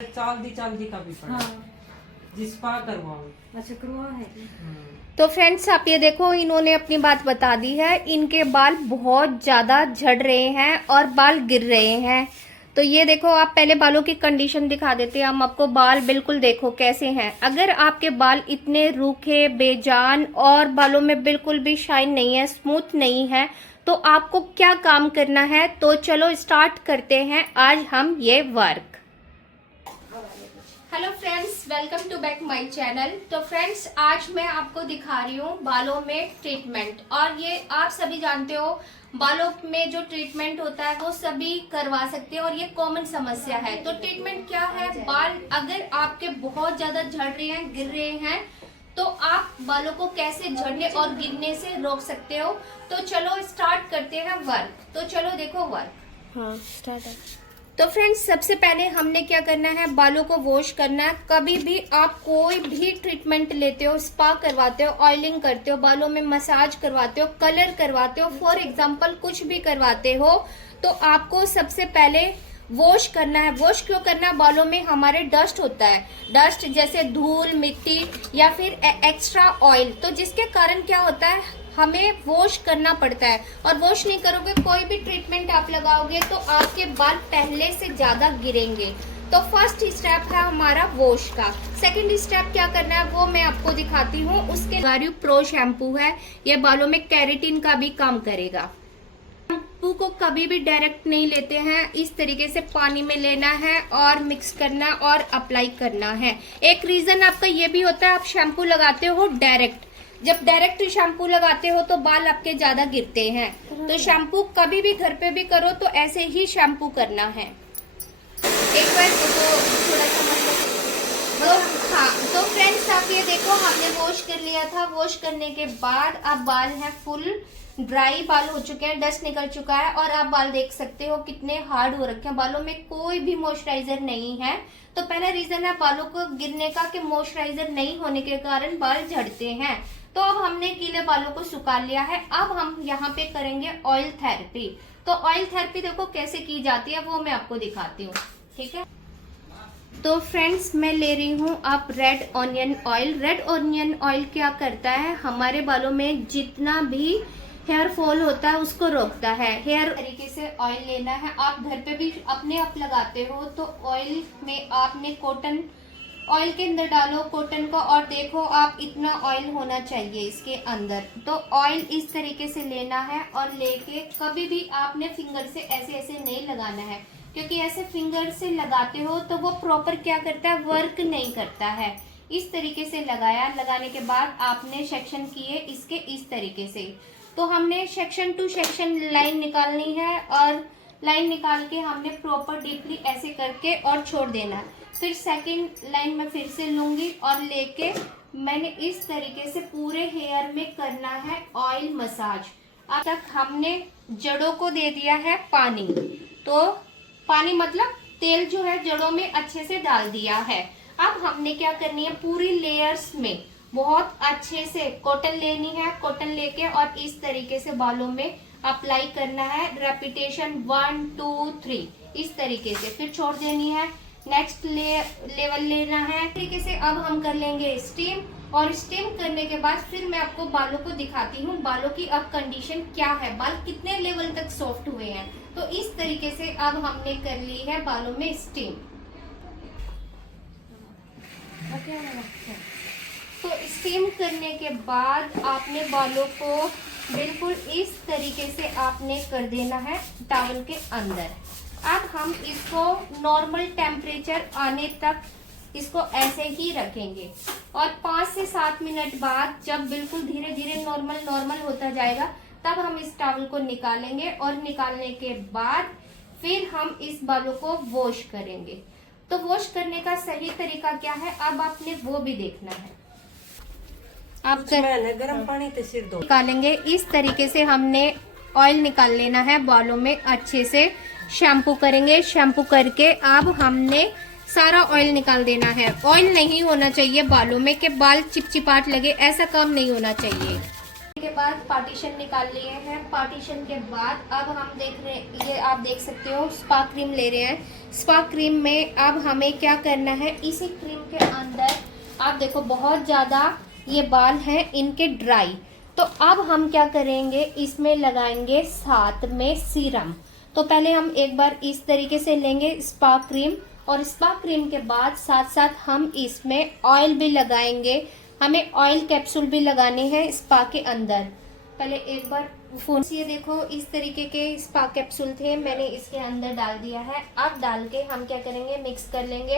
चाल्दी का भी पड़ा। हाँ। जिस पा करवाओ। अच्छा करवा है। तो फ्रेंड्स आप ये देखो, इन्होंने अपनी बात बता दी है। इनके बाल बहुत ज़्यादा झड़ रहे हैं और बाल गिर रहे हैं। तो ये देखो, आप पहले बालों की कंडीशन दिखा देते हैं हम आपको। बाल बिल्कुल देखो कैसे हैं। अगर आपके बाल इतने रूखे बेजान और बालों में बिल्कुल भी शाइन नहीं है, स्मूथ नहीं है, तो आपको क्या काम करना है। तो चलो स्टार्ट करते हैं आज हम ये work. Hello friends, welcome to back my channel. तो फ्रेंड्स आज मैं आपको दिखा रही हूँ बालों में ट्रीटमेंट। और ये आप सभी जानते हो, बालों में जो ट्रीटमेंट होता है वो सभी करवा सकते हैं और ये कॉमन समस्या है। तो ट्रीटमेंट क्या है, बाल अगर आपके बहुत ज्यादा झड़ रहे हैं, गिर रहे हैं, तो आप बालों को कैसे झड़ने और गिरने से रोक सकते हो। तो चलो स्टार्ट करते हैं वर्क। तो चलो देखो वर्क। हाँ स्टार्ट है। तो फ्रेंड्स सबसे पहले हमने क्या करना है, बालों को वॉश करना है। कभी भी आप कोई भी ट्रीटमेंट लेते हो, स्पा करवाते हो, ऑयलिंग करते हो, बालों में मसाज करवाते हो, कलर करवाते हो, फॉर एग्जांपल कुछ भी करवाते हो, तो आपको सबसे पहले वॉश करना है। वॉश क्यों करना है, बालों में हमारे डस्ट होता है, डस्ट जैसे धूल, मिट्टी या फिर एक्स्ट्रा ऑयल, तो जिसके कारण क्या होता है, हमें वॉश करना पड़ता है। और वॉश नहीं करोगे, कोई भी ट्रीटमेंट आप लगाओगे तो आपके बाल पहले से ज्यादा गिरेंगे। तो फर्स्ट स्टेप है हमारा वॉश का। सेकंड स्टेप क्या करना है वो मैं आपको दिखाती हूँ। उसके गारियो प्रो शैम्पू है, ये बालों में केराटिन का भी काम करेगा। शैम्पू को कभी भी डायरेक्ट नहीं लेते हैं, इस तरीके से पानी में लेना है और मिक्स करना और अप्लाई करना है। एक रीजन आपका ये भी होता है, आप शैम्पू लगाते हो डायरेक्ट, जब डायरेक्ट शैम्पू लगाते हो तो बाल आपके ज्यादा गिरते हैं। तो शैम्पू कभी भी घर पे भी करो तो ऐसे ही शैम्पू करना है। एक बार थोड़ा सा तो हाँ, तो फ्रेंड्स आप ये देखो, हमने वॉश कर लिया था। वॉश करने के बाद अब बाल हैं फुल ड्राई, बाल हो चुके हैं, डस्ट निकल चुका है और आप बाल देख सकते हो कितने हार्ड हो रखे हैं। बालों में कोई भी मॉइस्चराइजर नहीं है। तो पहला रीजन है बालों को गिरने का कि मॉइस्चराइजर नहीं होने के कारण बाल झड़ते हैं। तो अब हमने गीले बालों को सुखा लिया है। अब हम यहाँ पे करेंगे ऑयल थेरेपी। तो ऑयल थेरेपी देखो कैसे की जाती है वो मैं आपको दिखाती हूँ, ठीक है। तो फ्रेंड्स मैं ले रही हूँ अब red onion oil. Red onion oil क्या करता है, हमारे बालों में जितना भी हेयर फॉल होता है उसको रोकता है। हेयर तरीके से ऑयल लेना है। आप घर पे भी अपने आप लगाते हो तो ऑयल में आपने कॉटन ऑयल के अंदर डालो कॉटन का, और देखो आप इतना ऑयल होना चाहिए इसके अंदर। तो ऑयल इस तरीके से लेना है और लेके कभी भी आपने फिंगर से ऐसे ऐसे नहीं लगाना है, क्योंकि ऐसे फिंगर से लगाते हो तो वो प्रॉपर क्या करता है, वर्क नहीं करता है। इस तरीके से लगाया, लगाने के बाद आपने सेक्शन किए इसके इस तरीके से। तो हमने सेक्शन टू सेक्शन लाइन निकालनी है और लाइन निकाल के हमने प्रॉपर डीपली ऐसे करके और छोड़ देना है। फिर सेकंड लाइन में फिर से लूंगी और लेके मैंने इस तरीके से पूरे हेयर में करना है ऑयल मसाज। अब तक हमने जड़ों को दे दिया है पानी, तो पानी मतलब तेल जो है जड़ों में अच्छे से डाल दिया है। अब हमने क्या करनी है, पूरी लेयर्स में बहुत अच्छे से कॉटन लेनी है। कॉटन लेके और इस तरीके से बालों में अप्लाई करना है। रेपिटेशन 1 2 3 इस तरीके से, फिर छोड़ देनी है। नेक्स्ट लेवल लेना है तरीके से। अब हम कर लेंगे स्टीम, और स्टीम करने के बाद फिर मैं आपको बालों को दिखाती हूँ बालों की अब कंडीशन क्या है, बाल कितने लेवल तक सॉफ्ट हुए हैं। तो इस तरीके से अब हमने कर ली है बालों में स्टीम। तो स्टीम करने के बाद आपने बालों को बिल्कुल इस तरीके से आपने कर देना है टॉवल के अंदर। अब हम इसको नॉर्मल टेम्परेचर आने तक इसको ऐसे ही रखेंगे और 5 से 7 मिनट बाद जब बिल्कुल धीरे धीरे नॉर्मल होता जाएगा तब हम इस टॉवल को निकालेंगे, और निकालने के बाद फिर हम इस बालों को वॉश करेंगे। तो वॉश करने का सही तरीका क्या है अब आपने वो भी देखना है। आप गर्म पानी से सिर धो निकालेंगे इस तरीके से, हमने ऑयल निकाल लेना है बालों में, अच्छे से शैम्पू करेंगे। शैम्पू करके अब हमने सारा ऑयल निकाल देना है। ऑयल नहीं होना चाहिए बालों में कि बाल चिपचिपाट लगे, ऐसा काम नहीं होना चाहिए। के बाद पार्टीशन निकाल लिए हैं। पार्टीशन के बाद अब हम देख रहे हैं, ये आप देख सकते हो स्पा क्रीम ले रहे हैं। स्पा क्रीम में अब हमें क्या करना है, इसी क्रीम के अंदर आप देखो बहुत ज़्यादा ये बाल हैं इनके ड्राई, तो अब हम क्या करेंगे, इसमें लगाएंगे साथ में सीरम। तो पहले हम एक बार इस तरीके से लेंगे स्पा क्रीम, और स्पा क्रीम के बाद साथ साथ हम इसमें ऑयल भी लगाएंगे। हमें ऑयल कैप्सूल भी लगाने हैं स्पा के अंदर। पहले एक बार फोन से, ये देखो इस तरीके के स्पा कैप्सूल थे, मैंने इसके अंदर डाल दिया है। अब डाल के हम क्या करेंगे, मिक्स कर लेंगे,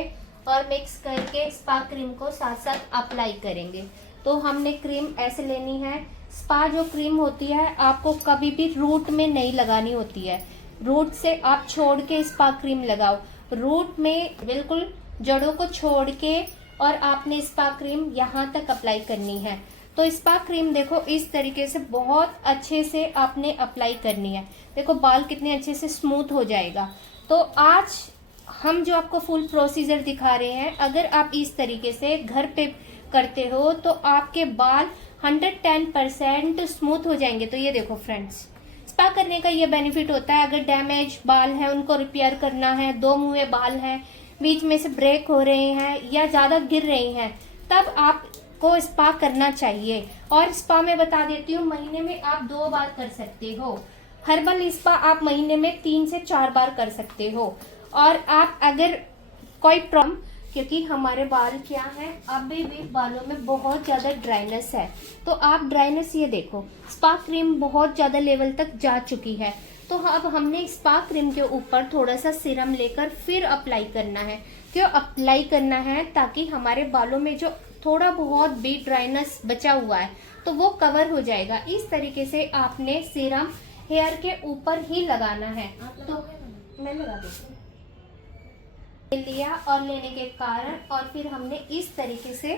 और मिक्स करके स्पा क्रीम को साथ साथ अप्लाई करेंगे। तो हमने क्रीम ऐसे लेनी है। स्पा जो क्रीम होती है आपको कभी भी रूट में नहीं लगानी होती है, रूट से आप छोड़ के स्पा क्रीम लगाओ। रूट में बिल्कुल जड़ों को छोड़ के और आपने स्पा क्रीम यहाँ तक अप्लाई करनी है। तो स्पा क्रीम देखो इस तरीके से बहुत अच्छे से आपने अप्लाई करनी है। देखो बाल कितने अच्छे से स्मूथ हो जाएगा। तो आज हम जो आपको फुल प्रोसीजर दिखा रहे हैं, अगर आप इस तरीके से घर पे करते हो तो आपके बाल 110% स्मूथ हो जाएंगे। तो ये देखो फ्रेंड्स, स्पा करने का ये बेनिफिट होता है, अगर डैमेज बाल है उनको रिपेयर करना है, दो मुँहे बाल हैं, बीच में से ब्रेक हो रहे हैं या ज़्यादा गिर रहे हैं, तब आपको स्पा करना चाहिए। और स्पा में बता देती हूँ, महीने में आप 2 बार कर सकते हो। हर्बल स्पा आप महीने में 3 से 4 बार कर सकते हो। और आप अगर कोई प्रॉब्लम, क्योंकि हमारे बाल क्या है, अभी भी बालों में बहुत ज़्यादा ड्राइनेस है, तो आप ड्राइनेस, ये देखो स्पा क्रीम बहुत ज़्यादा लेवल तक जा चुकी है, तो अब हमने स्पा क्रीम के ऊपर थोड़ा सा सीरम लेकर फिर अप्लाई करना है। क्यों अप्लाई करना है, ताकि हमारे बालों में जो थोड़ा बहुत भी ड्राइनेस बचा हुआ है तो वो कवर हो जाएगा। इस तरीके से आपने सीरम हेयर के ऊपर ही लगाना है। तो मैं लगा देती लिया, और लेने के कारण और फिर हमने इस तरीके से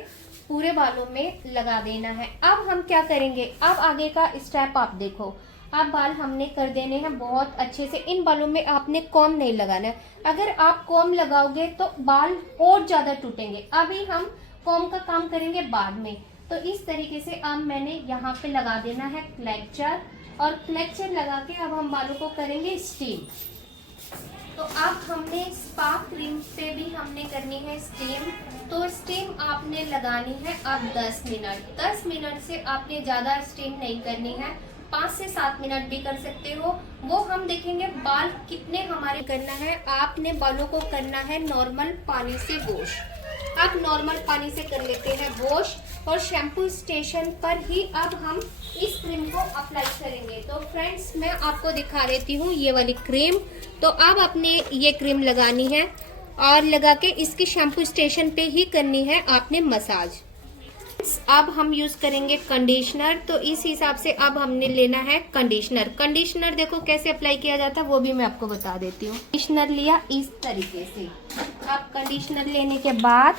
पूरे बालों में लगा देना है। अब हम क्या करेंगे, अब आगे का स्टेप आप देखो। अब बाल हमने कर देने हैं बहुत अच्छे से। इन बालों में आपने कॉम्ब नहीं लगाना है, अगर आप कॉम्ब लगाओगे तो बाल और ज्यादा टूटेंगे। अभी हम कॉम्ब का काम करेंगे बाद में। तो इस तरीके से अब मैंने यहाँ पे लगा देना है क्लेचर, और क्लेचर लगा के अब हम बालों को करेंगे स्टीम। तो अब हमने स्पा क्रीम पे भी हमने करनी है स्टीम। तो स्टीम आपने लगानी है अब 10 मिनट। 10 मिनट से आपने ज़्यादा स्टीम नहीं करनी है, 5 से 7 मिनट भी कर सकते हो। वो हम देखेंगे बाल कितने हमारे करना है। आपने बालों को करना है नॉर्मल पानी से वॉश। अब नॉर्मल पानी से कर लेते हैं वॉश, और शैम्पू स्टेशन पर ही अब हम इस क्रीम को अप्लाई करेंगे। तो फ्रेंड्स मैं आपको दिखा देती हूँ ये वाली क्रीम। तो अब आपने ये क्रीम लगानी है, और लगा के इसकी शैम्पू स्टेशन पे ही करनी है आपने मसाज। अब हम यूज करेंगे कंडीशनर, तो इस हिसाब से अब हमने लेना है कंडीशनर। कंडीशनर देखो कैसे अप्लाई किया जाता है वो भी मैं आपको बता देती हूँ। कंडीशनर लिया इस तरीके से। अब कंडीशनर लेने के बाद,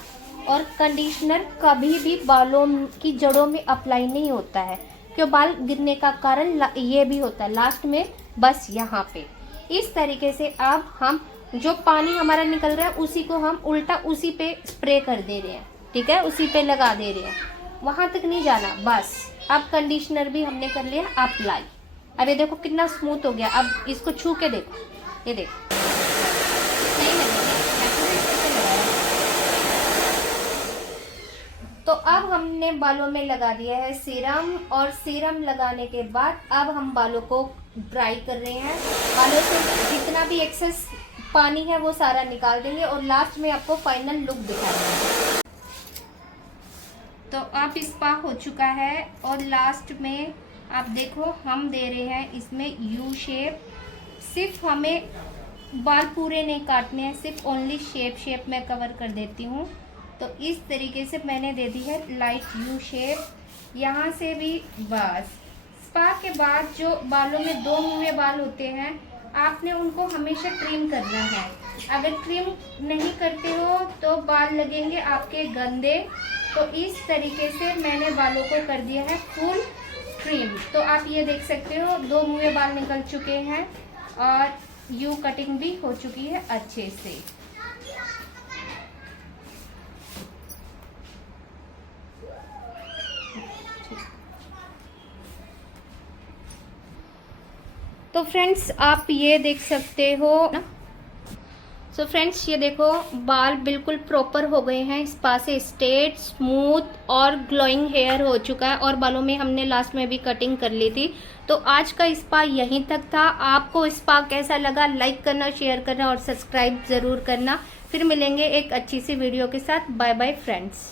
और कंडीशनर कभी भी बालों की जड़ों में अप्लाई नहीं होता है, क्यों बाल गिरने का कारण ये भी होता है लास्ट में, बस यहाँ पे इस तरीके से। अब हम जो पानी हमारा निकल रहा है उसी को हम उल्टा उसी पे स्प्रे कर दे रहे हैं, ठीक है, उसी पे लगा दे रहे हैं, वहां तक नहीं जाना बस। अब कंडीशनर भी हमने कर लिया अप्लाई। अब ये देखो कितना स्मूथ हो गया। अब इसको छू के देखो, ये देखो नहीं लगेगा। तो अब हमने बालों में लगा दिया है सीरम, और सीरम लगाने के बाद अब हम बालों को ड्राई कर रहे हैं। बालों से जितना भी एक्सेस पानी है वो सारा निकाल देंगे, और लास्ट में आपको फाइनल लुक दिखाएंगे। तो अब स्पा हो चुका है, और लास्ट में आप देखो हम दे रहे हैं इसमें यू शेप। सिर्फ हमें बाल पूरे नहीं काटने हैं, सिर्फ ओनली शेप में कवर कर देती हूँ। तो इस तरीके से मैंने दे दी है लाइट यू शेप। यहाँ से भी बस। स्पा के बाद जो बालों में 2 मुँहे बाल होते हैं, आपने उनको हमेशा ट्रिम करना है। अगर ट्रिम नहीं करते हो तो बाल लगेंगे आपके गंदे। तो इस तरीके से मैंने बालों को कर दिया है फुल ट्रिम। तो आप ये देख सकते हो 2 मुँहे बाल निकल चुके हैं, और यू कटिंग भी हो चुकी है अच्छे से। तो फ्रेंड्स आप ये देख सकते हो ना। सो फ्रेंड्स ये देखो बाल बिल्कुल प्रॉपर हो गए हैं, स्पा से स्ट्रेट, स्मूथ और ग्लोइंग हेयर हो चुका है। और बालों में हमने लास्ट में भी कटिंग कर ली थी। तो आज का स्पा यहीं तक था। आपको स्पा कैसा लगा लाइक करना, शेयर करना और सब्सक्राइब ज़रूर करना। फिर मिलेंगे एक अच्छी सी वीडियो के साथ। Bye bye friends.